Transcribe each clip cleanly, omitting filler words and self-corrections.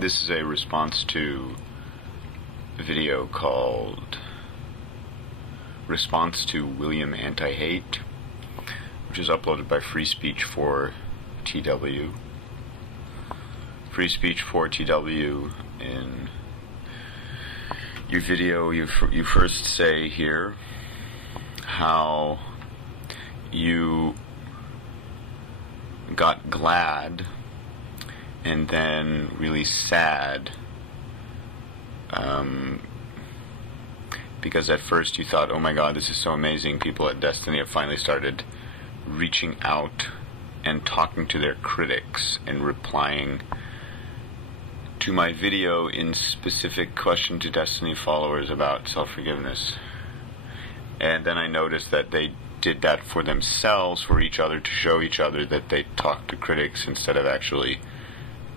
This is a response to a video called Response to Williamantihate, which is uploaded by Free Speech for TW. Free Speech for TW. In your video, you first say here how you got glad and then really sad because at first you thought, oh my god, this is so amazing, people at Destiny have finally started reaching out and talking to their critics and replying to my video in specific question to Destiny followers about self-forgiveness. And then I noticed that they did that for themselves, for each other, to show each other that they talked to critics instead of actually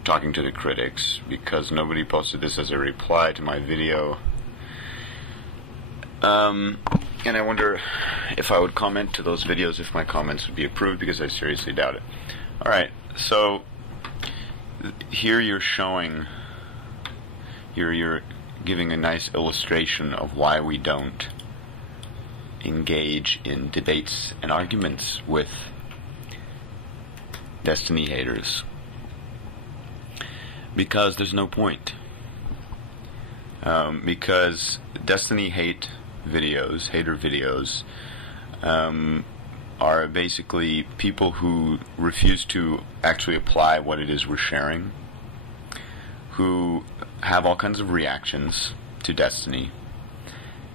talking to the critics, because nobody posted this as a reply to my video. And I wonder if I would comment to those videos, if my comments would be approved, because I seriously doubt it. Alright, so here you're showing, you're giving a nice illustration of why we don't engage in debates and arguments with Destiny haters. Because there's no point. Because Destiny hate videos, hater videos, are basically people who refuse to actually apply what it is we're sharing, who have all kinds of reactions to Destiny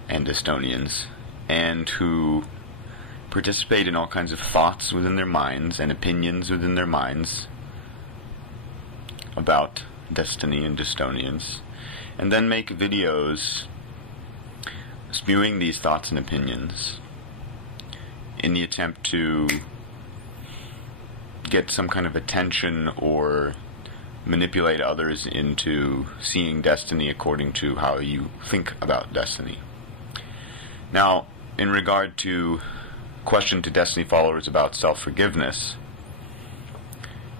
and Estonians, and who participate in all kinds of thoughts within their minds and opinions within their minds about Destiny and Estonians, and then make videos spewing these thoughts and opinions in the attempt to get some kind of attention or manipulate others into seeing Destiny according to how you think about Destiny. Now, in regard to question to Destiny followers about self-forgiveness,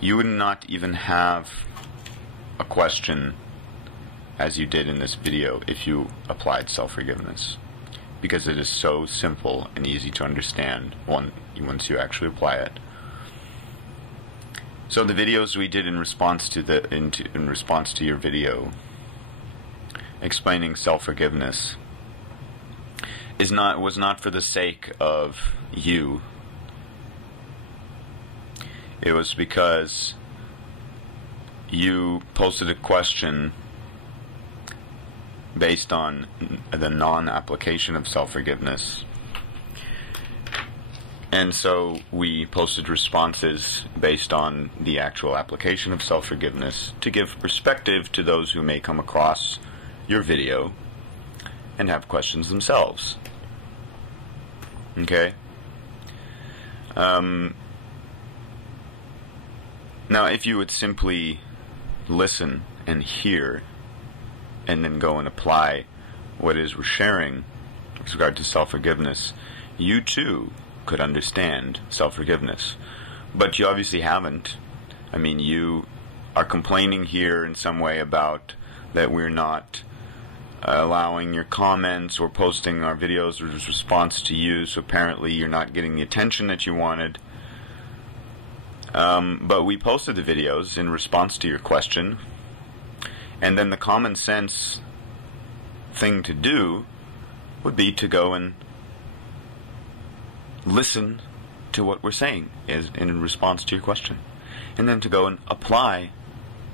you would not even have a question as you did in this video if you applied self-forgiveness, because it is so simple and easy to understand once you actually apply it. So the videos we did in response to in response to your video explaining self-forgiveness was not for the sake of you. It was because you posted a question based on the non-application of self-forgiveness. And so we posted responses based on the actual application of self-forgiveness to give perspective to those who may come across your video and have questions themselves. Okay? Now, if you would simply listen and hear and then go and apply what it is we're sharing with regard to self-forgiveness, you too could understand self-forgiveness. But you obviously haven't. I mean, you are complaining here in some way about that we're not allowing your comments or posting our videos as a response to you, so apparently you're not getting the attention that you wanted. But we posted the videos in response to your question, and then the common sense thing to do would be to go and listen to what we're saying in response to your question, and then to go and apply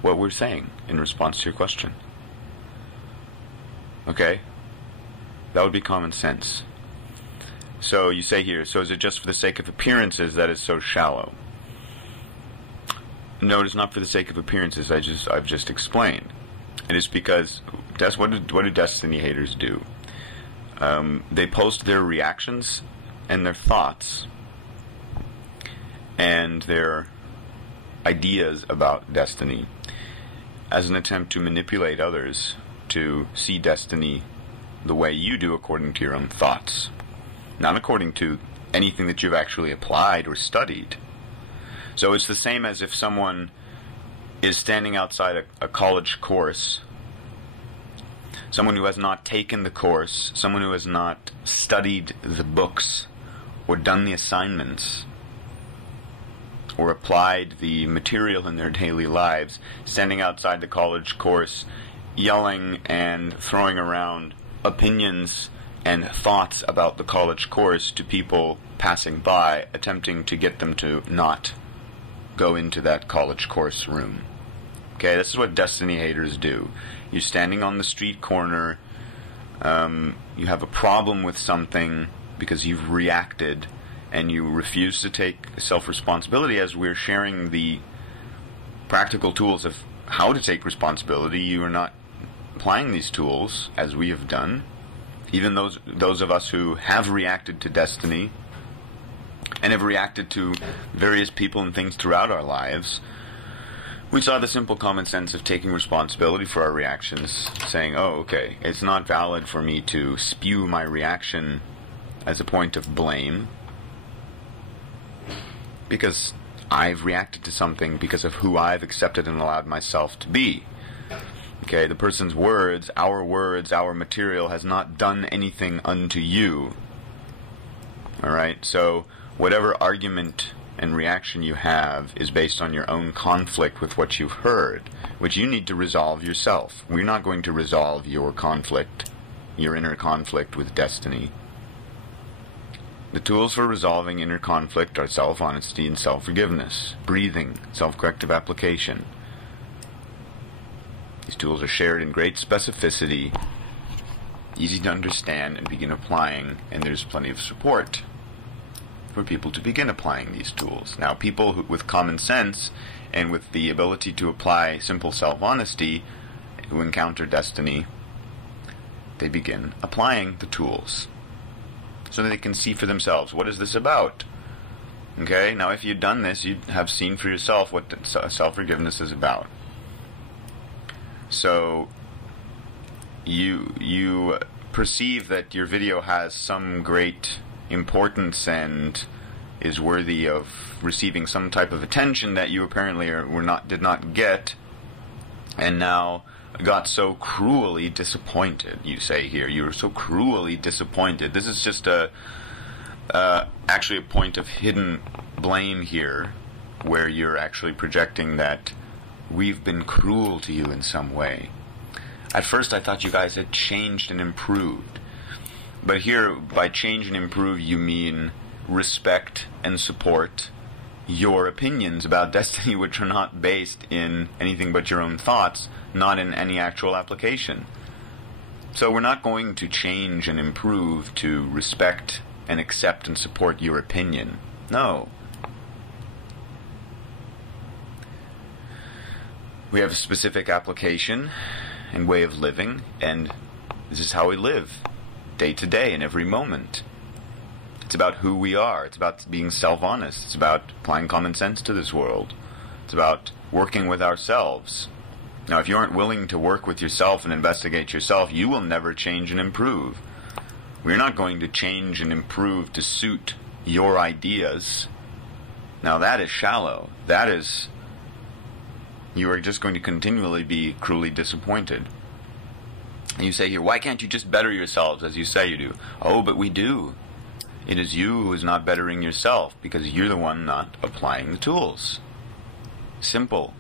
what we're saying in response to your question. Okay? That would be common sense. So you say here, so is it just for the sake of appearances that is so shallow? No, it is not for the sake of appearances. I've just explained. It is because what do Destiny haters do? They post their reactions and their thoughts and their ideas about Destiny as an attempt to manipulate others to see Destiny the way you do according to your own thoughts, not according to anything that you've actually applied or studied. So it's the same as if someone is standing outside a college course, someone who has not taken the course, someone who has not studied the books or done the assignments or applied the material in their daily lives, standing outside the college course, yelling and throwing around opinions and thoughts about the college course to people passing by, attempting to get them to not go into that college course room. Okay, this is what destiny haters do. You're standing on the street corner, you have a problem with something because you've reacted, and you refuse to take self-responsibility. As we're sharing the practical tools of how to take responsibility, you are not applying these tools as we have done. Even those of us who have reacted to destiny and have reacted to various people and things throughout our lives, we saw the simple common sense of taking responsibility for our reactions, saying, oh, okay, it's not valid for me to spew my reaction as a point of blame because I've reacted to something because of who I've accepted and allowed myself to be. Okay, the person's words, our material has not done anything unto you. Alright, so whatever argument and reaction you have is based on your own conflict with what you've heard, which you need to resolve yourself. We're not going to resolve your conflict, your inner conflict with destiny. The tools for resolving inner conflict are self-honesty and self-forgiveness, breathing, self-corrective application. These tools are shared in great specificity, easy to understand and begin applying, and there's plenty of support for people to begin applying these tools. Now, people with common sense and with the ability to apply simple self-honesty who encounter destiny, they begin applying the tools so that they can see for themselves, what is this about? Okay, now if you'd done this, you'd have seen for yourself what self-forgiveness is about. So you perceive that your video has some great importance and is worthy of receiving some type of attention that you apparently did not get, and now got so cruelly disappointed. You say here, you were so cruelly disappointed. This is just actually a point of hidden blame here, where you're actually projecting that we've been cruel to you in some way. At first I thought you guys had changed and improved. But here, by change and improve, you mean respect and support your opinions about destiny, which are not based in anything but your own thoughts, not in any actual application. So we're not going to change and improve to respect and accept and support your opinion. No. We have a specific application and way of living, and this is how we live, day to day, in every moment. It's about who we are. It's about being self-honest. It's about applying common sense to this world. It's about working with ourselves. Now, if you aren't willing to work with yourself and investigate yourself, you will never change and improve. We're not going to change and improve to suit your ideas. Now, that is shallow. That is... you are just going to continually be cruelly disappointed. And you say here, why can't you just better yourselves as you say you do? Oh, but we do. It is you who is not bettering yourself because you're the one not applying the tools. Simple.